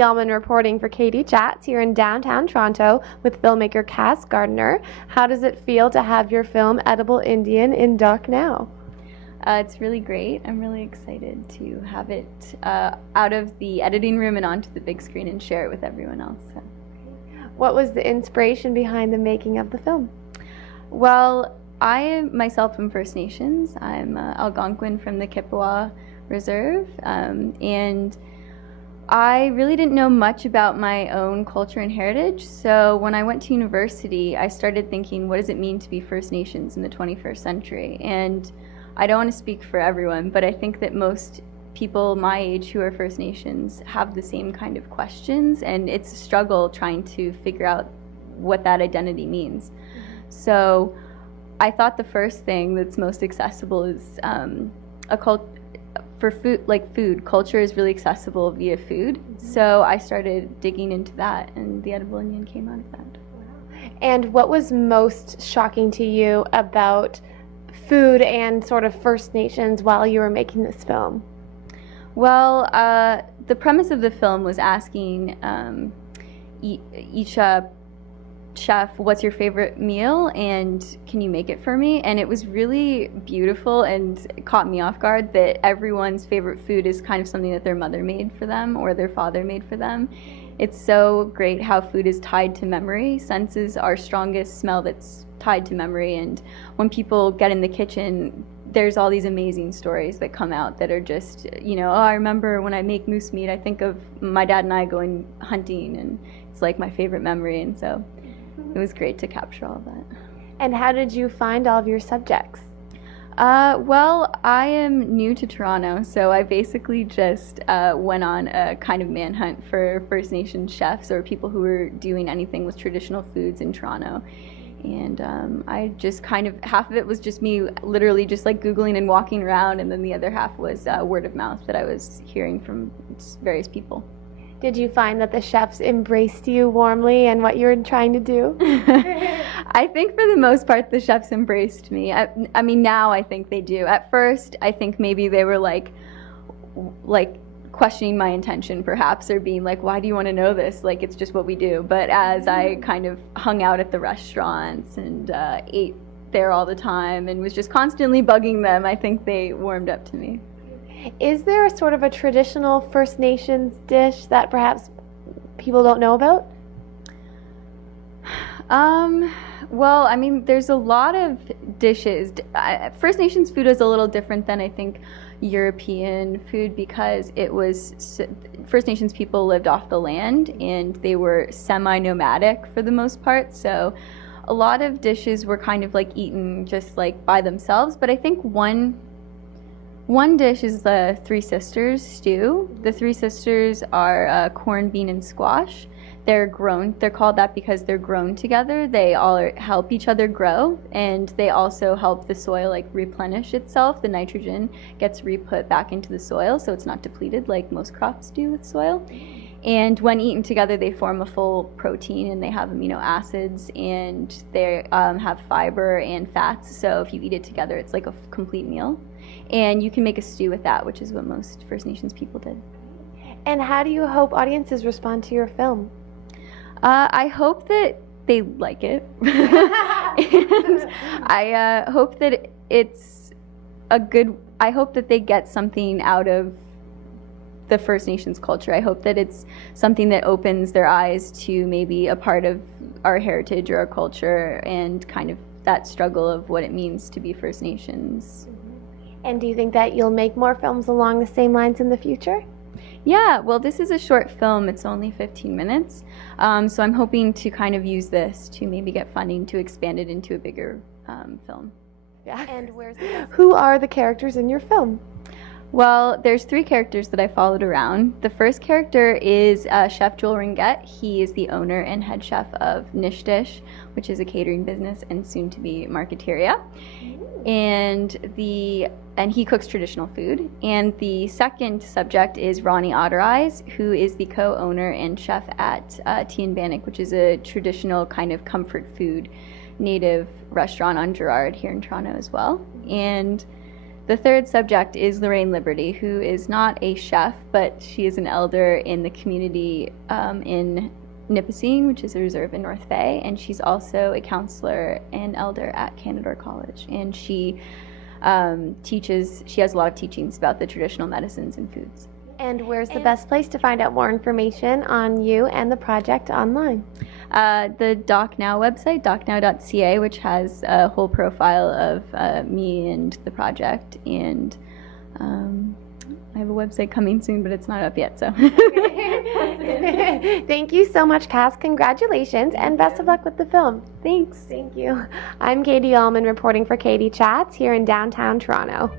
Katie Allman reporting for Katie Chats here in downtown Toronto with filmmaker Cass Gardiner. How does it feel to have your film Edible Indian in Docnow? It's really great. I'm really excited to have it out of the editing room and onto the big screen and share it with everyone else. So. What was the inspiration behind the making of the film? Well, I myself am First Nations. I'm Algonquin from the Chippewa Reserve, and I really didn't know much about my own culture and heritage. So when I went to university, I started thinking, what does it mean to be First Nations in the 21st century? And I don't want to speak for everyone, but I think that most people my age who are First Nations have the same kind of questions, and it's a struggle trying to figure out what that identity means. So I thought the first thing that's most accessible is for food, like food. Culture is really accessible via food. So I started digging into that, and the Edible Indian came out of that. And what was most shocking to you about food and sort of First Nations while you were making this film? Well, the premise of the film was asking each chef, what's your favorite meal and can you make it for me? And it was really beautiful and it caught me off guard that everyone's favorite food is kind of something that their mother made for them or their father made for them. It's so great how food is tied to memory. Sense is our strongest smell that's tied to memory, and when people get in the kitchen, there's all these amazing stories that come out that are just, you know, oh, I remember when I make moose meat, I think of my dad and I going hunting, and it's like my favorite memory, and so it was great to capture all of that. And how did you find all of your subjects? Well, I am new to Toronto, so I basically just went on a kind of manhunt for First Nation chefs or people who were doing anything with traditional foods in Toronto. And I just kind of, half of it was just me literally just like Googling and walking around, and then the other half was word of mouth that I was hearing from various people. Did you find that the chefs embraced you warmly and what you were trying to do? I think for the most part the chefs embraced me. I mean, now I think they do. At first, I think maybe they were like questioning my intention perhaps, or being like, why do you want to know this? Like, it's just what we do. But as I kind of hung out at the restaurants and ate there all the time and was just constantly bugging them, I think they warmed up to me. Is there a sort of a traditional First Nations dish that perhaps people don't know about? Well, I mean, there's a lot of dishes. First Nations food is a little different than I think European food, because it was First Nations people lived off the land and they were semi-nomadic for the most part. So a lot of dishes were kind of like eaten just like by themselves. But I think one dish is the Three Sisters stew. The Three Sisters are corn, bean, and squash. They're called that because they're grown together. They all help each other grow, and they also help the soil like replenish itself. The nitrogen gets re-put back into the soil, so it's not depleted like most crops do with soil. And when eaten together, they form a full protein, and they have amino acids, and they have fiber and fats. So if you eat it together, it's like a complete meal. And you can make a stew with that, which is what most First Nations people did. And how do you hope audiences respond to your film? I hope that they like it. And I hope that it's I hope that they get something out of the First Nations culture. I hope that it's something that opens their eyes to maybe a part of our heritage or our culture, and kind of that struggle of what it means to be First Nations. And do you think that you'll make more films along the same lines in the future? Yeah, well, this is a short film. It's only 15 minutes. So I'm hoping to kind of use this to maybe get funding to expand it into a bigger film. Yeah. And who are the characters in your film? Well, there's 3 characters that I followed around. The first character is Chef Joel Ringett. He is the owner and head chef of Nish Dish, which is a catering business and soon to be Marketeria. And he cooks traditional food. And the second subject is Ronnie Ottereyes, who is the co-owner and chef at Tea and Bannock, which is a traditional kind of comfort food native restaurant on Gerrard here in Toronto as well. And The third subject is Lorraine Liberty, who is not a chef, but she is an elder in the community in Nipissing, which is a reserve in North Bay, and she's also a counselor and elder at Canadore College. And she she has a lot of teachings about the traditional medicines and foods. And where's the best place to find out more information on you and the project online? The Docnow website, docnow.ca, which has a whole profile of me and the project, and I have a website coming soon, but it's not up yet, so. Thank you so much, Cass. Congratulations, and best of luck with the film. Thanks. Thank you. I'm Katie Allman reporting for Katie Chats here in downtown Toronto.